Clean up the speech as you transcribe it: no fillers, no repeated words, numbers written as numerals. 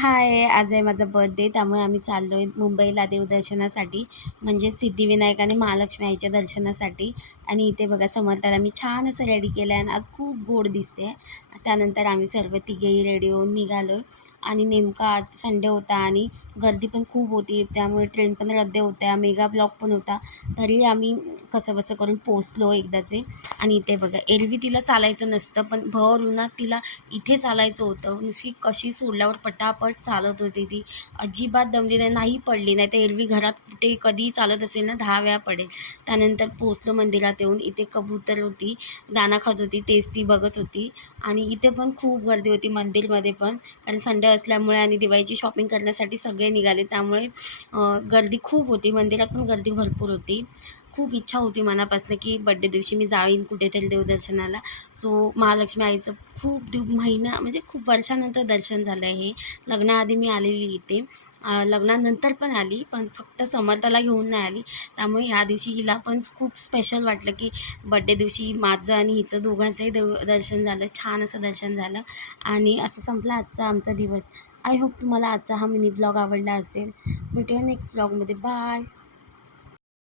हाय, आज आहे माझा बर्थडे त्यामुळे आम्ही चाललो आहे मुंबईला देवदर्शनासाठी म्हणजे सिद्धिविनायक आणि महालक्ष्मी आईच्या दर्शनासाठी. आणि इथे बघा समर्थाला मी छान असं रेडी केलं आहे आणि आज खूप गोड दिसते. त्यानंतर आम्ही सर्व तिघेही रेडी होऊन निघालो आणि नेमका आज संडे होता आणि गर्दी पण खूप होती, त्यामुळे ट्रेन पण रद्द होत्या, मेगा ब्लॉक पण होता. तरी आम्ही कसंबसं करून पोहोचलो एकदाचे. आणि इथे बघा एरवी तिला चालायचं नसतं, पण भर उन्हात तिला इथे चालायचं होतं. नुसती कशी सोडल्यावर पटापट चालत होती ती. अजिबात दमली नाही, नाही पडली नाही. तर एरवी घरात कुठे कधीही चालत असेल ना 10 वेळा पडेल. त्यानंतर पोहोचलो मंदिरात येऊन. इथे कबूतर होती, दाणा खात होती, तेच ती बघत होती. आणि इथे पण खूप गर्दी होती मंदिरमध्ये पण, कारण संडे असल्यामुळे आणि दिवाळीची शॉपिंग करण्यासाठी सगळे निघाले, त्यामुळे गर्दी खूप होती. मंदिरात पण गर्दी भरपूर होती. खूप इच्छा होती मनापासून की बड्डे दिवशी मी जाईन कुठेतरी देवदर्शनाला. सो महालक्ष्मी आईचं खूप महिना म्हणजे खूप वर्षानंतर दर्शन झालं आहे हे. लग्नाआधी मी आलेली इथे, लग्नानंतर पण आली, पण फक्त समर्थाला घेऊन नाही आली. त्यामुळे ह्या दिवशी हिला पण खूप स्पेशल वाटलं की बड्डे दिवशी माझं आणि हिचं दोघांचंही दर्शन झालं, छान असं दर्शन झालं. आणि असं संपला आजचा आमचा दिवस. आय होप तुम्हाला आजचा हा मिनी ब्लॉग आवडला असेल. भेटूया नेक्स्ट ब्लॉगमध्ये. बाय.